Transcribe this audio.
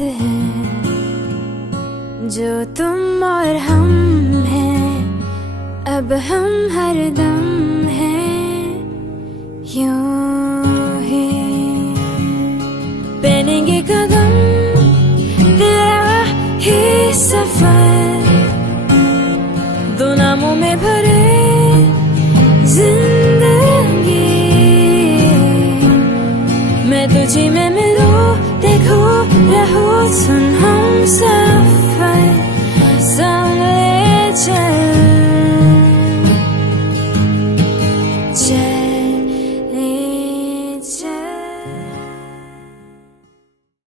हैं, जो तुम और हम हैं, अब हम हरदम हैं यूं ही। पहनेंगे कदम तेरा ही सफर, दो नामों में भरे जिंदगी। मैं तुझी में मिलूं, देखो रहो सुन हम सफर, संग ले चल।